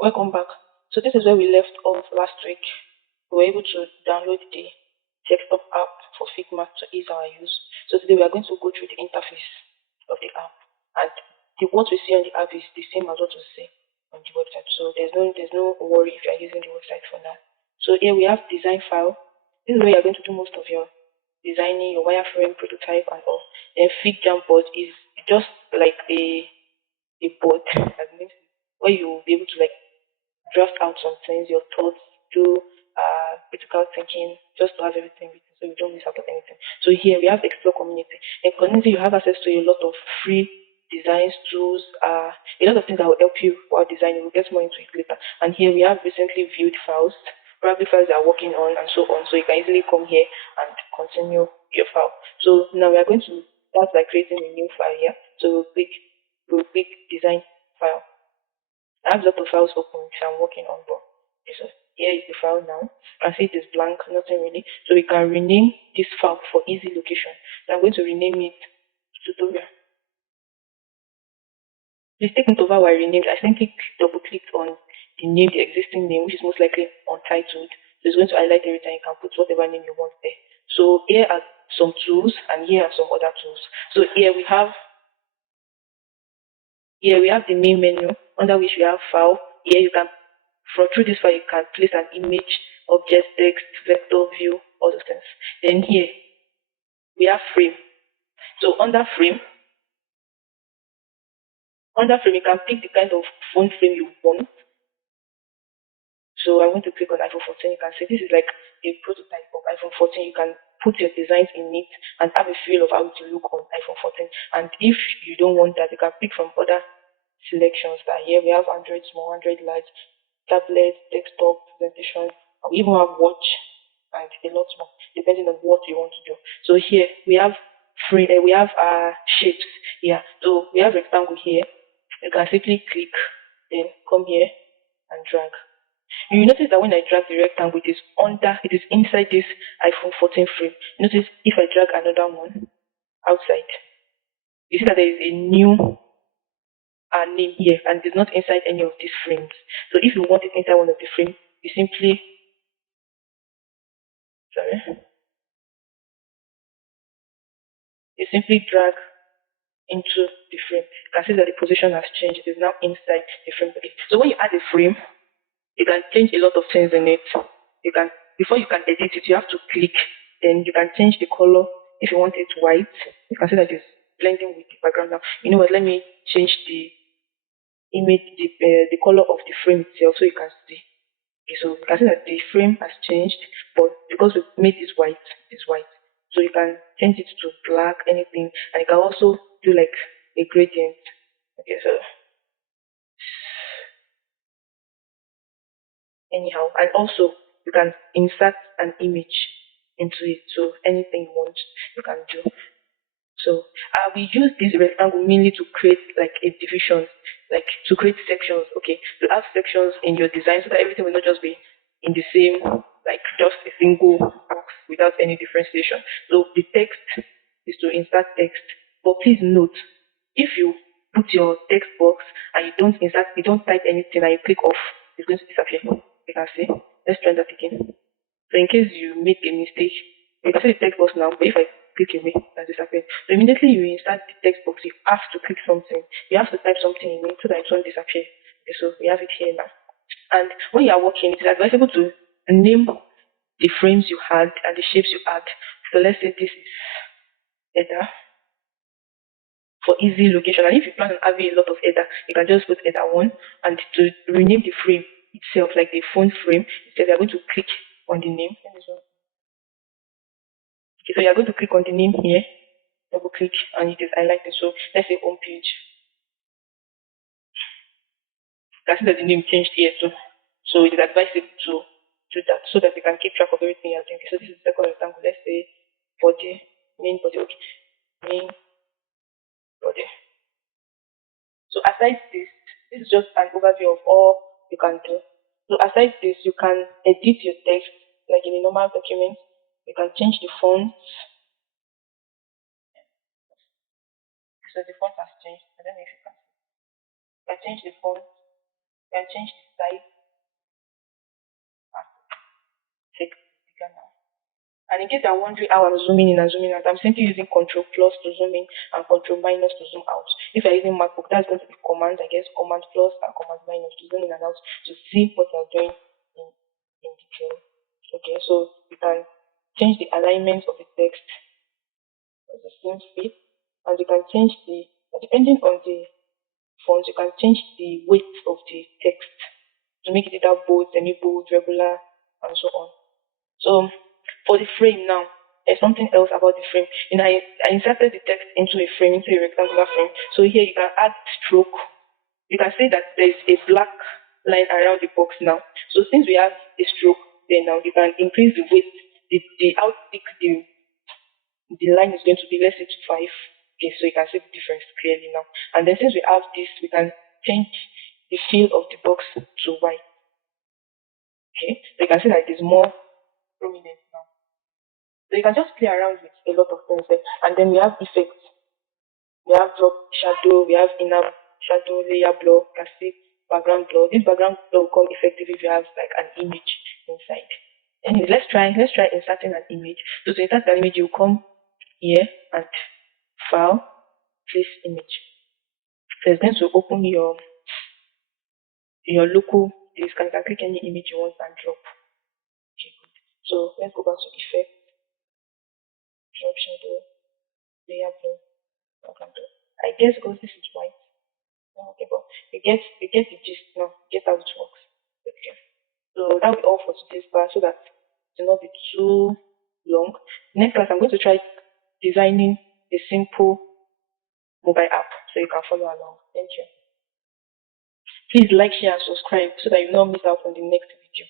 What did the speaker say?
Welcome back. So this is where we left off last week. We were able to download the desktop app for Figma to ease our use. So today we are going to go through the interface of the app, and what we see on the app is the same as what we see on the website. So there's no worry if you are using the website for now. So here we have design file. This is where you are going to do most of your designing, your wireframe, prototype, and all. Then Figma board is just like a board, as the name says, where you will be able to like draft out some things, your thoughts, do critical thinking, just to have everything written so you don't miss out on anything. So here we have Explore Community. In community, you have access to a lot of free designs, tools, a lot of things that will help you while designing. We'll get more into it later. And here we have recently viewed files, probably files that are working on, and so on. So you can easily come here and continue your file. So now we are going to start by creating a new file here. So we'll click design file. I have a lot of files open which I'm working on, but okay, so here is the file now. You can see it is blank, nothing really. So we can rename this file for easy location. So I'm going to rename it tutorial. Please take note of how I renamed. I simply double clicked on the name, the existing name, which is most likely untitled. So it's going to highlight everything. You can put whatever name you want there. So here are some tools, and here are some other tools. So here we have the main menu under which we have file. Here you can, through this file, you can place an image, object, text, vector, view, all those things. Then here we have frame. So under frame you can pick the kind of phone frame you want. So I'm going to click on iPhone 14. You can see this is like a prototype of iPhone 14. You can put your designs in it and have a feel of how it will look on iPhone 14. And if you don't want that, you can pick from other selections. That here we have Android small, Android large, tablet, desktop, presentation, and we even have watch and a lot more depending on what you want to do. So here we have shapes here. So we have rectangle here. You can simply click, then come here and drag. You notice that when I drag the rectangle, it is inside this iPhone 14 frame. Notice if I drag another one outside, you see that there is a new name here, and it's not inside any of these frames. So if you want it inside one of the frames, you simply drag into the frame. You can see that the position has changed. It is now inside the frame. Okay. So when you add a frame, you can change a lot of things in it. Before you can edit it, you have to click. Then you can change the color. If you want it white, you can see that it's blending with the background now. You know what? Let me change the image, the color of the frame itself, so you can see. Okay, so you can see that the frame has changed, but because we made this white, it's white. So you can change it to black, anything, and you can also do like a gradient. Okay, so anyhow, and also you can insert an image into it. So anything you want, you can do. So we use this rectangle mainly to create like a division, like to create sections. Okay, to have sections in your design so that everything will not just be in the same, like just a single box without any differentiation. So the text is to insert text, but please note, if you put your text box and you don't type anything and you click off, it's going to disappear. You can see. Let's try that again. So in case you make a mistake, you can see the text box now, but if I click away, that disappears. So immediately you insert the text box, you have to click something. You have to type something in it so that it won't disappear. Okay, so we have it here now. And when you are working, it is advisable to name the frames you had and the shapes you had. So let's say this is header for easy location. And if you plan on having a lot of header, you can just put header 1, and to rename the frame itself, like the phone frame, instead you are going to click on the name. Okay, so you are going to click on the name here, double click, and it is highlighted. So let's say home page. You can see that the name changed here too. So it is advisable to do that so that you can keep track of everything you're doing. So this is the second example. Let's say body, main body, okay, main body. So aside this is just an overview of all you can do. So aside this, you can edit your text like in a normal document. You can change the font. So the font has changed. I don't know if you can. You can change the font. You can change the size and take bigger now. And in case you're wondering how I'm zooming in and zooming out, I'm simply using Control plus to zoom in and Control minus to zoom out. If you're using MacBook, that's going to be Command, I guess, Command plus and Command minus to zoom in and out to see what you're doing in detail. Okay, so you can change the alignment of the text as the same fit, and you can change the, depending on the font, you can change the weight of the text to make it either bold, semi-bold, regular, and so on. So for the frame now, there's something else about the frame. I inserted the text into a frame, into a rectangular frame. So here you can add stroke. You can see that there's a black line around the box now. So since we have a stroke there now, you can increase the width, the how thick the line is going to be, let's say to 5. Okay, so you can see the difference clearly now. And then since we have this, we can change the feel of the box to white. Okay, so you can see that it is more prominent now. So you can just play around with a lot of things there. And then we have effects. We have drop shadow, we have inner shadow, layer blur, you can see background blur. This background blur will come effective if you have like an image inside. Anyway, let's try inserting an image. So to insert an image, you come here and file, place image. So it's going to open your local disk, and you can click any image you want and drop. Okay, good. So let's go back to effect, drop shadow, layer blur, background blur. I guess because this is white. Okay, but you get the gist now, get how it works. Okay. So that will be all for today's class so that it will not be too long. Next class I'm going to try designing a simple mobile app so you can follow along. Thank you. Please like, share, and subscribe so that you will not miss out on the next video.